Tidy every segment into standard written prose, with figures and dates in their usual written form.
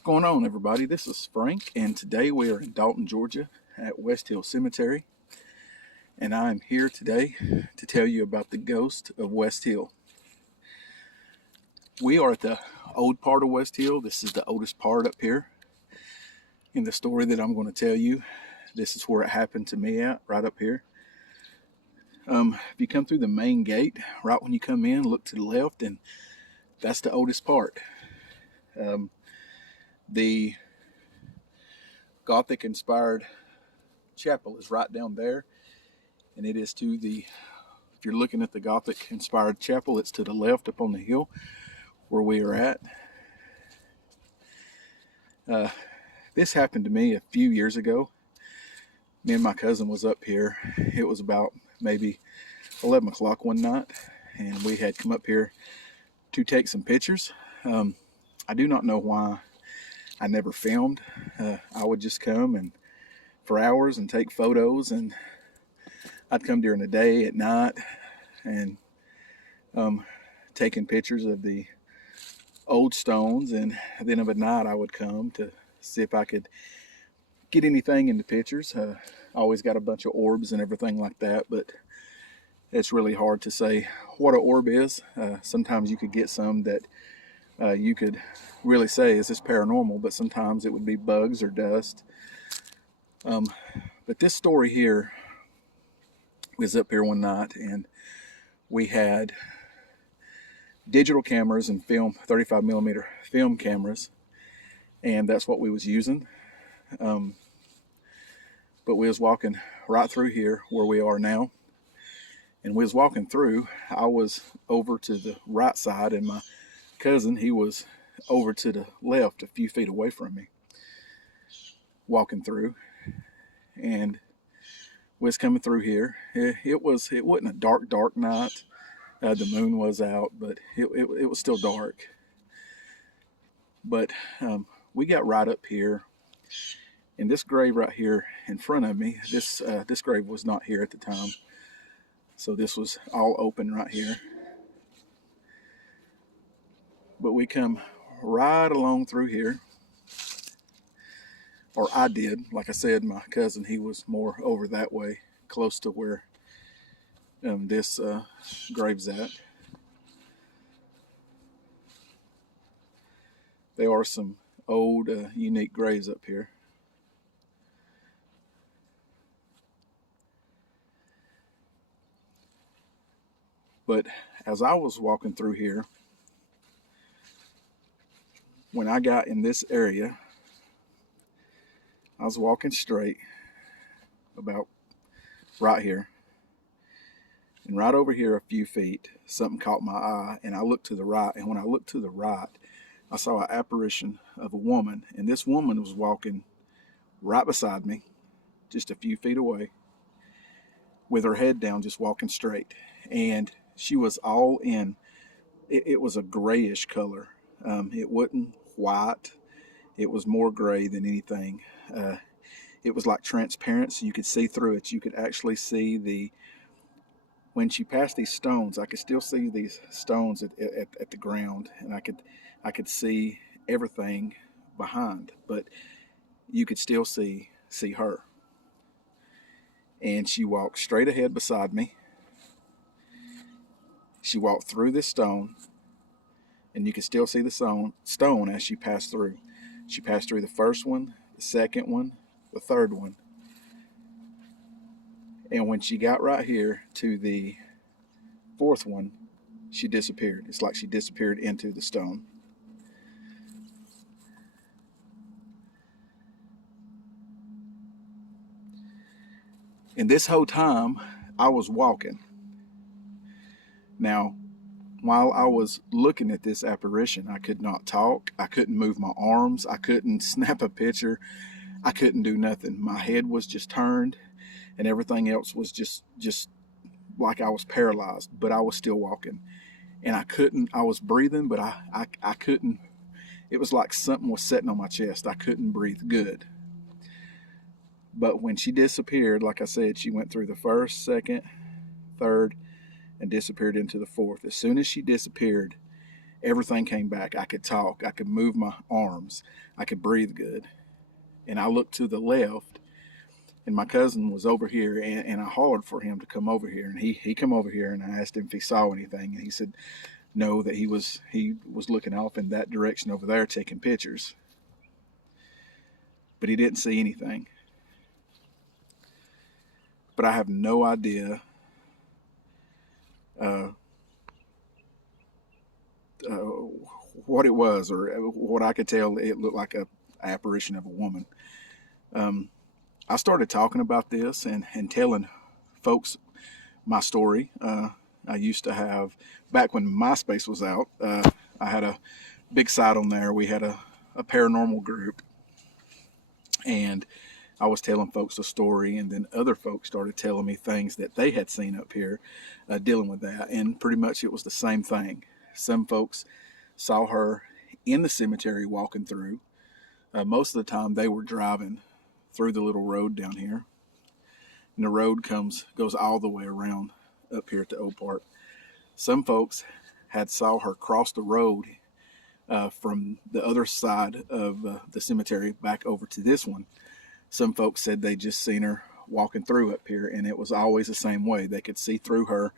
What's going on, everybody? This is Frank, and today we are in Dalton, Georgia at West Hill Cemetery, and I am here today to tell you about the ghost of West Hill. We are at the old part of West Hill. This is the oldest part up here. In the story that I'm going to tell you, this is where it happened to me at, right up here. If you come through the main gate, right when you come in, look to the left, and that's the oldest part. The Gothic inspired chapel is right down there, and it is to the, if you're looking at the Gothic inspired chapel, it's to the left up on the hill where we are at. This happened to me a few years ago. Me and my cousin was up here. It was about maybe 11 o'clock one night, and we had come up here to take some pictures. I do not know why I never filmed. I would just come and for hours and take photos, and I'd come during the day, at night, and taking pictures of the old stones, and then of a night I would come to see if I could get anything in the pictures. I always got a bunch of orbs and everything like that, but it's really hard to say what an orb is. Sometimes you could get some that you could really say, is this paranormal? But sometimes it would be bugs or dust. But this story here was up here one night, and we had digital cameras and 35 millimeter film cameras, and that's what we was using. But we was walking right through here where we are now, and we was walking through. I was over to the right side, and my cousin, he was over to the left, a few feet away from me, walking through, and we was coming through here. It wasn't a dark night. The moon was out, but it was still dark. But we got right up here, and this grave right here in front of me, this grave was not here at the time, so this was all open right here. But we come right along through here, or I did. Like I said, my cousin, he was more over that way, close to where this grave's at. There are some old, unique graves up here. But as I was walking through here, when I got in this area, I was walking straight about right here, and right over here a few feet, something caught my eye, and I looked to the right, and when I looked to the right, I saw an apparition of a woman, and this woman was walking right beside me, just a few feet away, with her head down, just walking straight, and she was all in, it was a grayish color. It wasn't white, it was more gray than anything. It was like transparent, so you could see through it. You could actually see when she passed these stones, I could still see these stones at the ground, and I could see everything behind, but you could still see her. And she walked straight ahead beside me. She walked through this stone, and you could still see the stone as she passed through. She passed through the first one, the second one, the third one. And when she got right here to the fourth one, she disappeared. It's like she disappeared into the stone. And this whole time, I was walking. Now, while I was looking at this apparition, I could not talk. I couldn't move my arms. I couldn't snap a picture. I couldn't do nothing. My head was just turned, and everything else was just like I was paralyzed, but I was still walking. And I was breathing, but I couldn't, it was like something was sitting on my chest. I couldn't breathe good. But when she disappeared, like I said, she went through the first, second, third, and disappeared into the fourth. As soon as she disappeared, Everything came back. I could talk. I could move my arms. I could breathe good. And I looked to the left, and my cousin was over here, and I hollered for him to come over here. And he come over here, and I asked him if he saw anything, and he said no, that he was looking off in that direction over there taking pictures, but he didn't see anything. But I have no idea uh, uh, what it was, or what I could tell. It looked like a apparition of a woman. I started talking about this and telling folks my story. I used to have, back when MySpace was out, I had a big site on there. We had a paranormal group, and I was telling folks a story, and then other folks started telling me things that they had seen up here dealing with that. And pretty much it was the same thing. Some folks saw her in the cemetery walking through. Most of the time they were driving through the little road down here. And the road goes all the way around up here to Oak Park. Some folks had saw her cross the road from the other side of the cemetery back over to this one. Some folks said they just seen her walking through up here, and it was always the same way. They could see through her.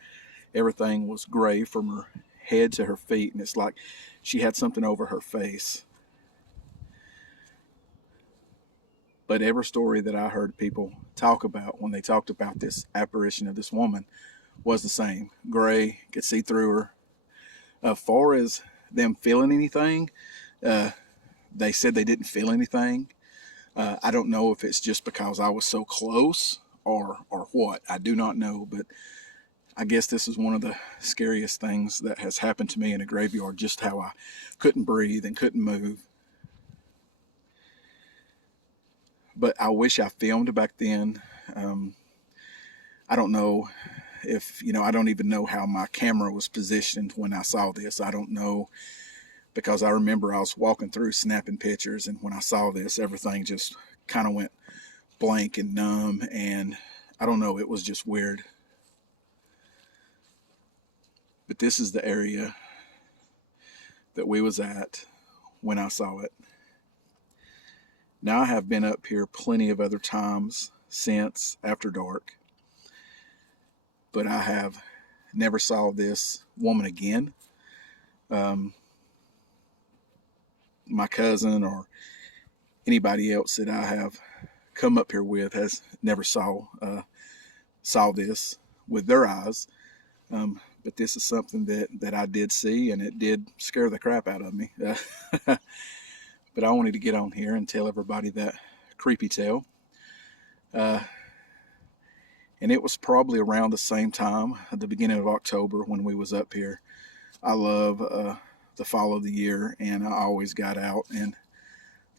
Everything was gray from her head to her feet, and it's like she had something over her face. But every story that I heard people talk about when they talked about this apparition of this woman was the same. Gray, could see through her. As far as them feeling anything, they said they didn't feel anything. I don't know if it's just because I was so close or what. I do not know, but I guess this is one of the scariest things that has happened to me in a graveyard, just how I couldn't breathe and couldn't move. But I wish I filmed back then. I don't know if, I don't even know how my camera was positioned when I saw this. I don't know, because I remember I was walking through snapping pictures, and when I saw this, everything just kind of went blank and numb, and I don't know, it was just weird. But this is the area that we was at when I saw it. Now, I have been up here plenty of other times since after dark, but I have never saw this woman again. My cousin or anybody else that I have come up here with has never saw this with their eyes. But this is something that I did see, and it did scare the crap out of me. But I wanted to get on here and tell everybody that creepy tale. And it was probably around the same time, at the beginning of October, when we was up here. I love the fall of the year, and I always got out and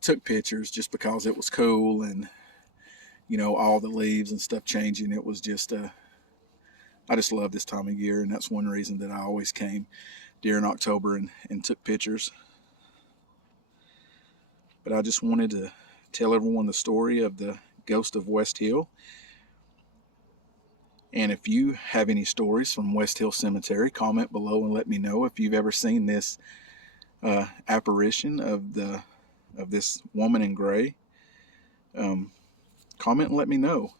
took pictures just because it was cool, and all the leaves and stuff changing. It was just I just love this time of year, and that's one reason that I always came during October and took pictures. But I just wanted to tell everyone the story of the ghost of West Hill. And if you have any stories from West Hill Cemetery, comment below and let me know if you've ever seen this apparition of this woman in gray. Comment and let me know.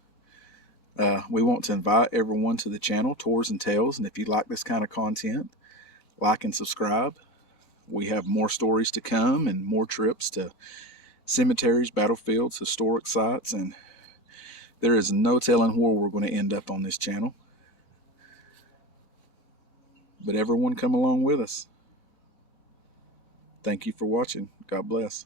We want to invite everyone to the channel, Tours and Tales, and if you like this kind of content, like and subscribe. We have more stories to come and more trips to cemeteries, battlefields, historic sites, and there is no telling where we're going to end up on this channel. But everyone come along with us. Thank you for watching. God bless.